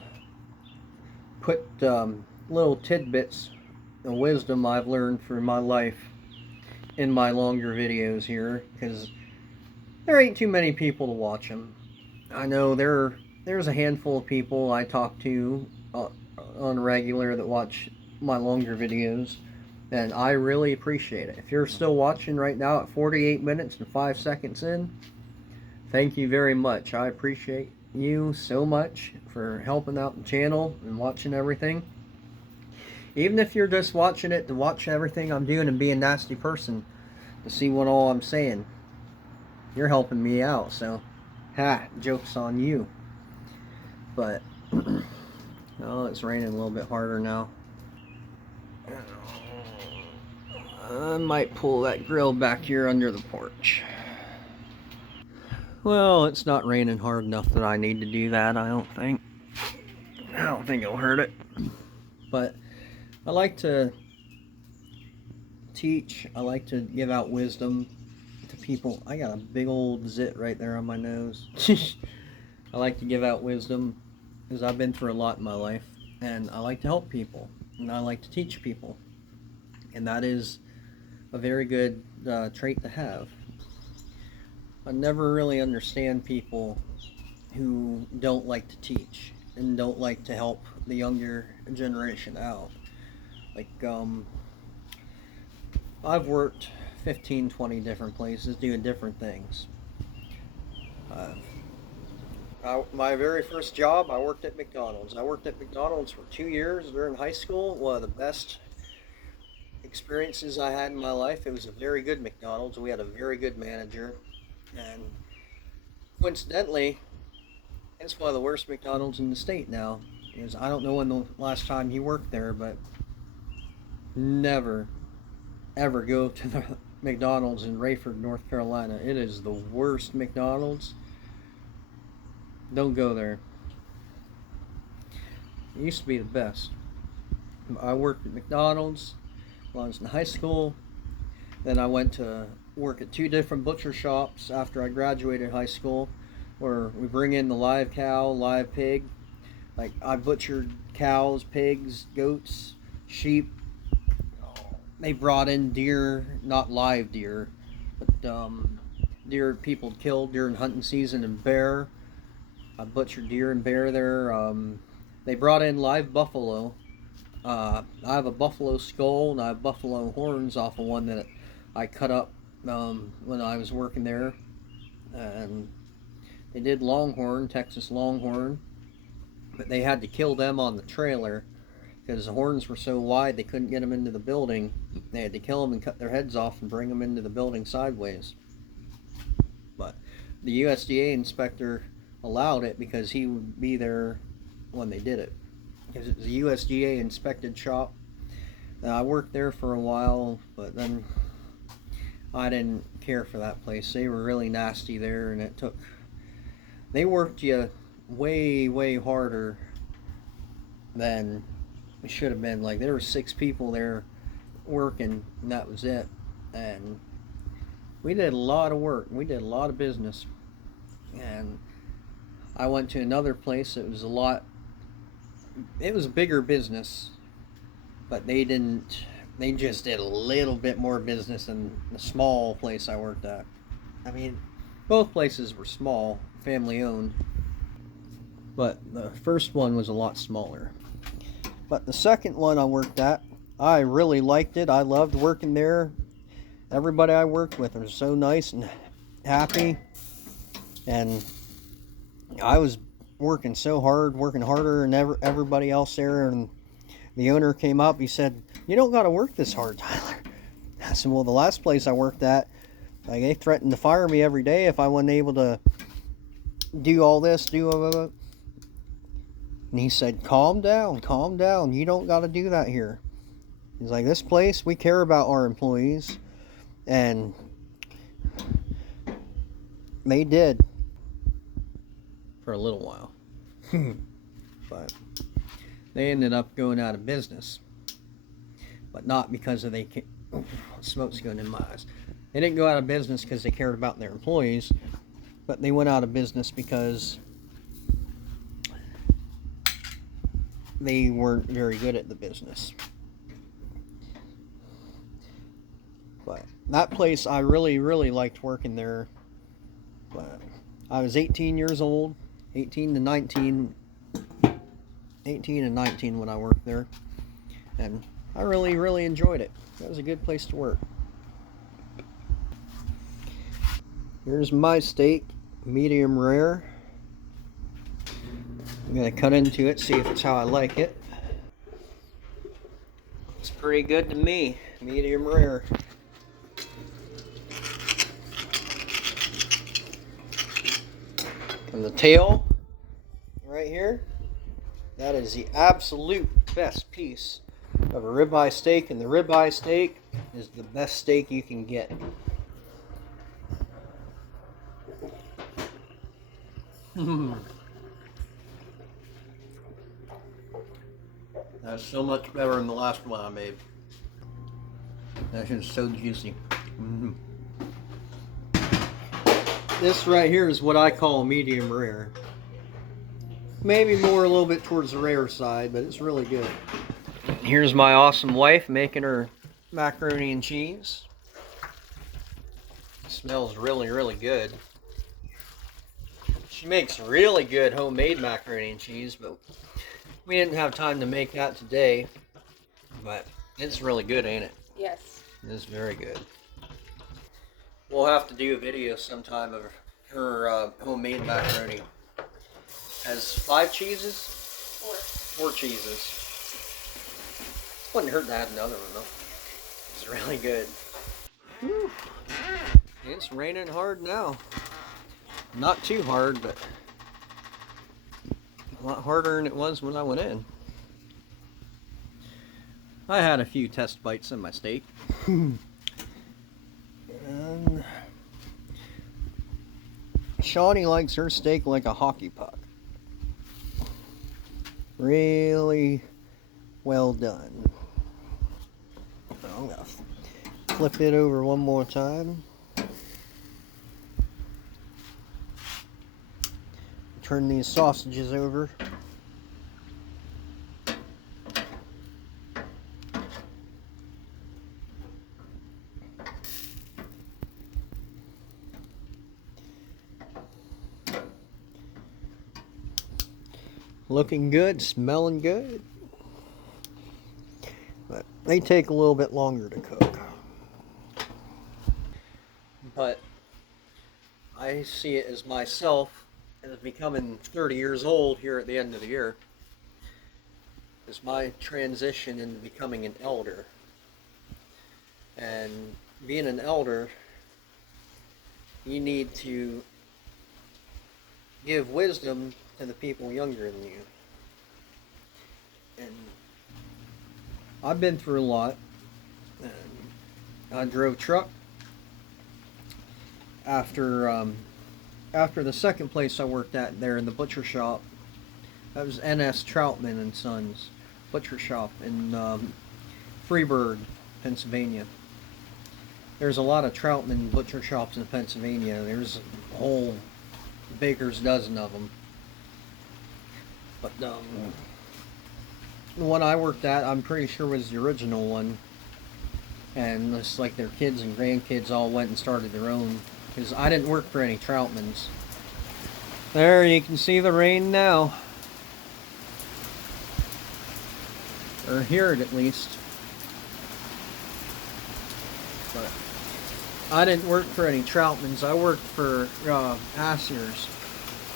put little tidbits of wisdom I've learned through my life in my longer videos here, because there ain't too many people to watch them. I know there's a handful of people I talk to on regular that watch my longer videos, and I really appreciate it. If you're still watching right now at 48 minutes and 5 seconds in, thank you very much. I appreciate you so much for helping out the channel and watching everything. Even if you're just watching it to watch everything I'm doing and be a nasty person to see what all I'm saying, you're helping me out, so joke's on you. But oh, it's raining a little bit harder now. I might pull that grill back here under the porch. Well, it's not raining hard enough that I need to do that, I don't think. I don't think it'll hurt it. But I like to teach. I like to give out wisdom to people. I got a big old zit right there on my nose. I like to give out wisdom because I've been through a lot in my life. And I like to help people. And I like to teach people. And that is a very good trait to have. I never really understand people who don't like to teach and don't like to help the younger generation out. Like, I've worked 15, 20 different places doing different things. My very first job, I worked at McDonald's. I worked at McDonald's for 2 years during high school. One of the best experiences I had in my life. It was a very good McDonald's. We had a very good manager. And coincidentally, it's one of the worst McDonald's in the state now. Because I don't know when the last time he worked there, but never, ever go to McDonald's in Rayford, North Carolina. It is the worst McDonald's. Don't go there. It used to be the best. I worked at McDonald's when I was in high school. Then I went to work at 2 different butcher shops after I graduated high school, where we bring in the live cow, live pig. Like, I butchered cows, pigs, goats, sheep. They brought in deer, not live deer, but deer people killed during hunting season, and bear. I butchered deer and bear there. They brought in live buffalo. I have a buffalo skull and I have buffalo horns off of one that I cut up when I was working there. And they did longhorn, Texas longhorn, but they had to kill them on the trailer because the horns were so wide they couldn't get them into the building. They had to kill them and cut their heads off and bring them into the building sideways. But the USDA inspector allowed it because he would be there when they did it, because it was a USDA inspected shop. I worked there for a while, but then I didn't care for that place. They were really nasty there, and they worked you way harder than it should have been. Like, there were 6 people there working, and that was it. And we did a lot of work. We did a lot of business. And I went to another place that was it was a bigger business, but they just did a little bit more business than the small place I worked at. I mean, both places were small, family owned, but the first one was a lot smaller. But the second one I worked at, I really liked it. I loved working there. Everybody I worked with was so nice and happy, and I was working so hard, working harder than everybody else there. And the owner came up, he said, "You don't got to work this hard, Tyler." I said, "Well, the last place I worked at, like, they threatened to fire me every day if I wasn't able to do all this, And he said, calm down, you don't got to do that here." He's like, "This place, we care about our employees." And they did. For a little while. But they ended up going out of business. But not because of smoke's going in my eyes. They didn't go out of business because they cared about their employees, but they went out of business because they weren't very good at the business. But that place, I really liked working there. But I was 18 years old. 18 and 19 when I worked there, and I really enjoyed it. That was a good place to work. Here's my steak, medium rare. I'm gonna cut into it, see if it's how I like it. It's pretty good to me, medium rare. And the tail right here, that is the absolute best piece of a ribeye steak, and the ribeye steak is the best steak you can get. That's so much better than the last one I made. That is so juicy. This right here is what I call medium rare. Maybe more a little bit towards the rare side, but it's really good. Here's my awesome wife making her macaroni and cheese. It smells really good. She makes really good homemade macaroni and cheese, but we didn't have time to make that today. But it's really good, ain't it? Yes. It's very good. We'll have to do a video sometime of her homemade macaroni. Has 5 cheeses? 4 cheeses. Wouldn't hurt to add another one though. It's really good. Whew. It's raining hard now. Not too hard, but a lot harder than it was when I went in. I had a few test bites in my steak. And Shawnee likes her steak like a hockey puck. Really well done. So I'm gonna flip it over one more time. Turn these sausages over. Looking good, smelling good. But they take a little bit longer to cook. But I see it as myself, as becoming 30 years old here at the end of the year, is my transition into becoming an elder. And being an elder, you need to give wisdom to the people younger than you. And I've been through a lot. And I drove truck after the second place I worked at there in the butcher shop. That was NS Troutman and Sons butcher shop in Freeburg, Pennsylvania. There's a lot of Troutman butcher shops in Pennsylvania. There's a whole baker's dozen of them. But the one I worked at, I'm pretty sure was the original one. And it's like their kids and grandkids all went and started their own. Because I didn't work for any Troutmans. There, you can see the rain now. Or hear it at least. But I didn't work for any Troutmans. I worked for Assiers.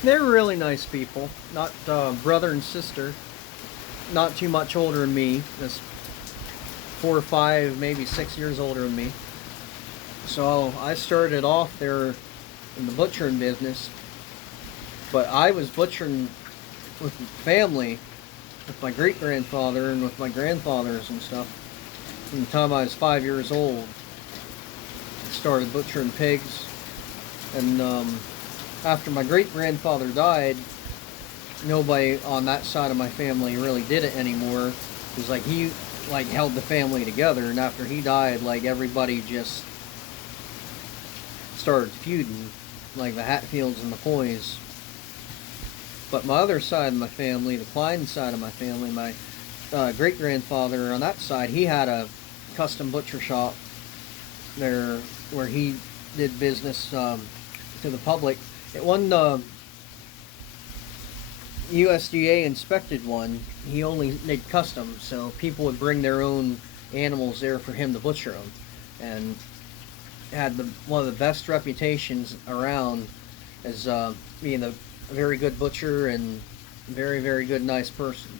They're really nice people. Not brother and sister. Not too much older than me. Just 4 or 5, maybe 6 years older than me. So I started off there in the butchering business. But I was butchering with family, with my great-grandfather and with my grandfathers and stuff. From the time I was 5 years old, I started butchering pigs. And after my great-grandfather died, nobody on that side of my family really did it anymore. It was like he held the family together, and after he died, like everybody just started feuding, like the Hatfields and McCoys. But my other side of my family, the Klein side of my family, my great-grandfather on that side, he had a custom butcher shop there where he did business to the public. It won the USDA inspected one. He only did custom, so people would bring their own animals there for him to butcher them, and had one of the best reputations around as being a very good butcher and very, very good, nice person.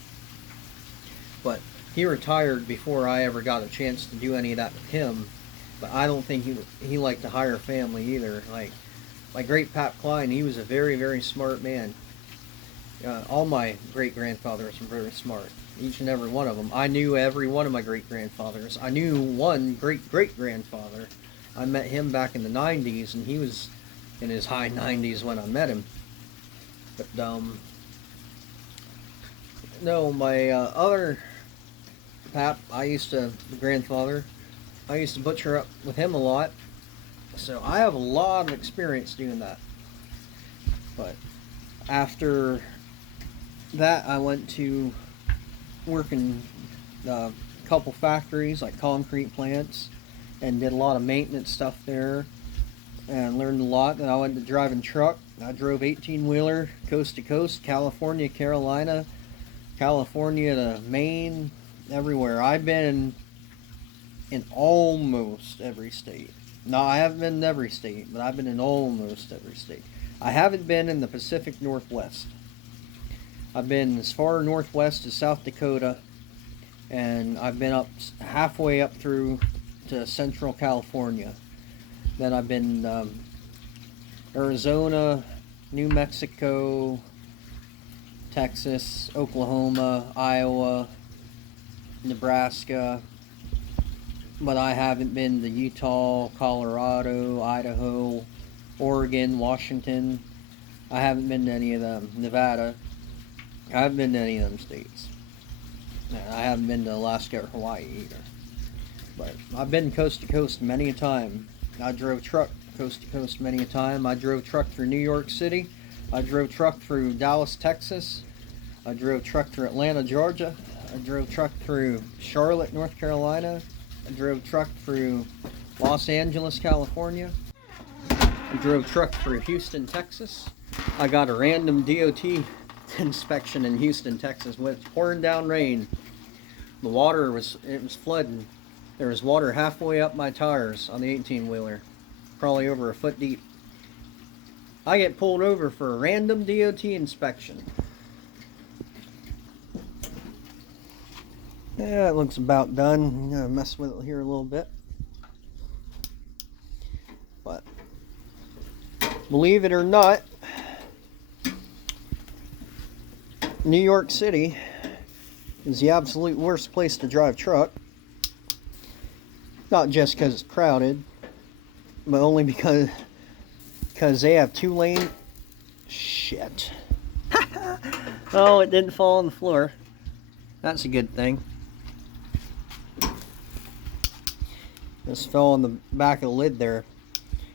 But he retired before I ever got a chance to do any of that with him. But I don't think he liked to hire family either. Like my great Pat Klein, he was a very, very smart man. All my great-grandfathers were very smart. Each and every one of them. I knew every one of my great-grandfathers. I knew one great-great-grandfather. I met him back in the 90s, and he was in his high 90s when I met him. But, no, my other pap, grandfather, I used to butcher up with him a lot. So I have a lot of experience doing that. But after that, I went to work in a couple factories, like concrete plants, and did a lot of maintenance stuff there, and learned a lot. Then I went to driving truck. I drove 18-wheeler coast to coast, California, Carolina, California to Maine, everywhere. I've been in almost every state. No, I haven't been in every state, but I've been in almost every state. I haven't been in the Pacific Northwest. I've been as far northwest as South Dakota, and I've been up halfway up through to Central California. Then I've been Arizona, New Mexico, Texas, Oklahoma, Iowa, Nebraska, but I haven't been to Utah, Colorado, Idaho, Oregon, Washington. I haven't been to any of them. Nevada. I haven't been to any of them states. And I haven't been to Alaska or Hawaii either. But I've been coast to coast many a time. I drove truck coast to coast many a time. I drove truck through New York City. I drove truck through Dallas, Texas. I drove truck through Atlanta, Georgia. I drove truck through Charlotte, North Carolina. I drove truck through Los Angeles, California. I drove truck through Houston, Texas. I got a random DOT inspection in Houston, Texas with pouring down rain. The water was flooding. There was water halfway up my tires on the 18-wheeler, probably over a foot deep. I get pulled over for a random DOT inspection. Yeah, it looks about done. I'm gonna mess with it here a little bit. But believe it or not, New York City is the absolute worst place to drive truck. Not just because it's crowded, but only because they have 2-lane. Shit. Oh, it didn't fall on the floor. That's a good thing. This fell on the back of the lid there.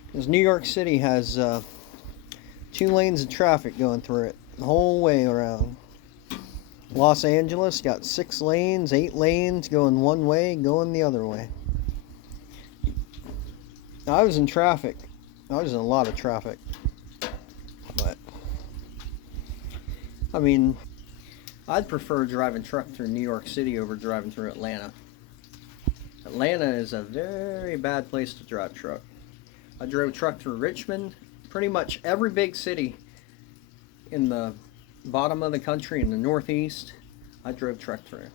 Because New York City has 2 lanes of traffic going through it the whole way around. Los Angeles got 6 lanes, 8 lanes going one way, going the other way. I was in traffic. I was in a lot of traffic. But, I mean, I'd prefer driving truck through New York City over driving through Atlanta. Atlanta is a very bad place to drive truck. I drove truck through Richmond, pretty much every big city in the bottom of the country in the Northeast, I drove truck through.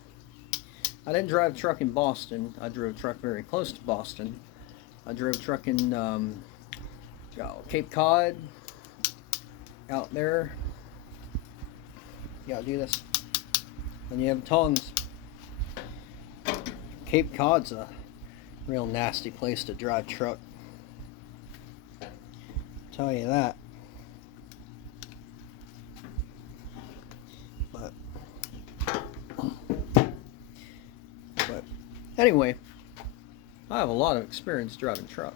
I didn't drive truck in Boston. I drove truck very close to Boston. I drove truck in Cape Cod, out there. You gotta do this when you have tongs. Cape Cod's a real nasty place to drive truck. Tell you that. But anyway, I have a lot of experience driving truck.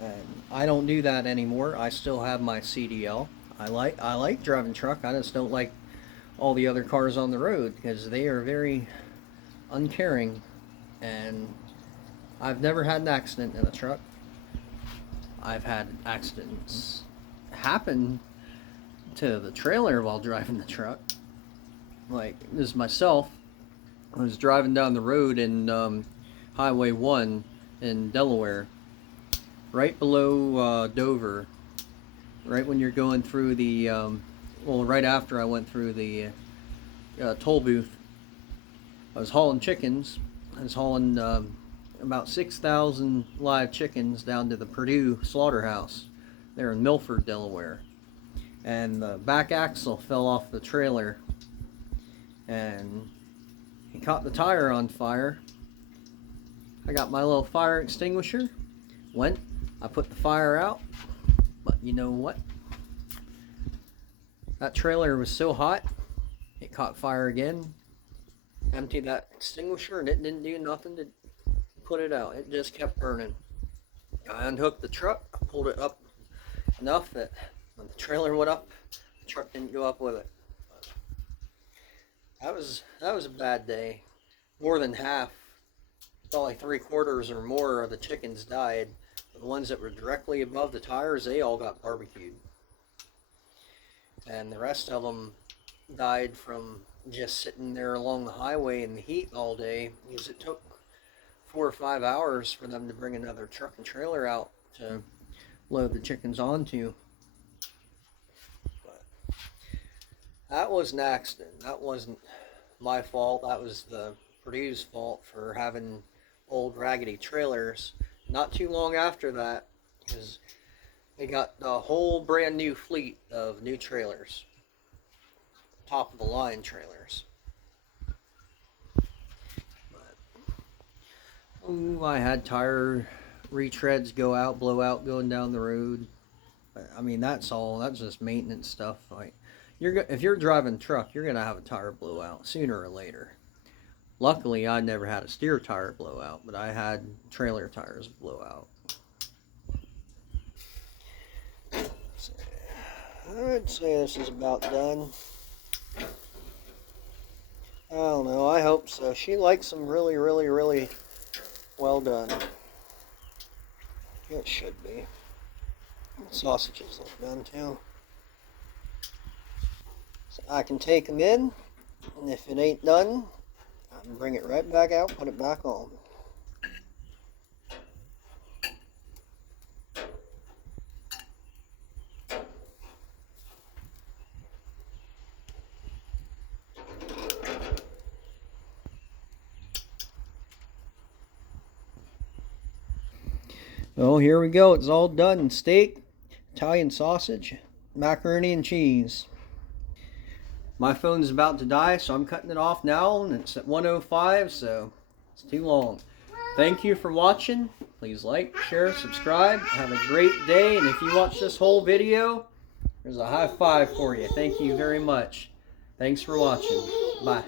And I don't do that anymore. I still have my CDL. I like driving truck. I just don't like all the other cars on the road because they are very uncaring, and I've never had an accident in a truck. I've had accidents happen to the trailer while driving the truck. Like, this is myself. I was driving down the road in Highway 1 in Delaware, right below Dover, right when you're going through the, well, right after I went through the toll booth. I was hauling chickens. I was hauling about 6,000 live chickens down to the Purdue slaughterhouse there in Milford, Delaware. And the back axle fell off the trailer and he caught the tire on fire. I got my little fire extinguisher, I put the fire out, but you know what? That trailer was so hot, it caught fire again. Emptied that extinguisher and it didn't do nothing to put it out. It just kept burning. I unhooked the truck, I pulled it up enough that when the trailer went up, the truck didn't go up with it. That was a bad day. More than half, probably 3/4 or more of the chickens died. The ones that were directly above the tires, they all got barbecued. And the rest of them died from just sitting there along the highway in the heat all day, because it took 4 or 5 hours for them to bring another truck and trailer out to load the chickens onto. But that was an accident. That wasn't my fault. That was the Purdue's fault for having old raggedy trailers. Not too long after that, because they got a whole brand new fleet of new trailers. Top of the line trailers. But Ooh, I had tire retreads go out, blow out going down the road. I mean, that's just maintenance stuff. Like, if you're driving a truck, you're gonna have a tire blowout sooner or later. Luckily, I never had a steer tire blowout, but I had trailer tires blow out. So, I'd say this is about done. I don't know. I hope so. She likes them really, really, really well done. It should be. Sausages look done too. So I can take them in, and if it ain't done, I can bring it right back out, put it back on. Oh, here we go. It's all done. Steak, Italian sausage, macaroni and cheese. My phone's about to die, so I'm cutting it off now, and it's at 1:05, so it's too long. Thank you for watching. Please like, share, subscribe. Have a great day, and if you watch this whole video, there's a high five for you. Thank you very much. Thanks for watching. Bye.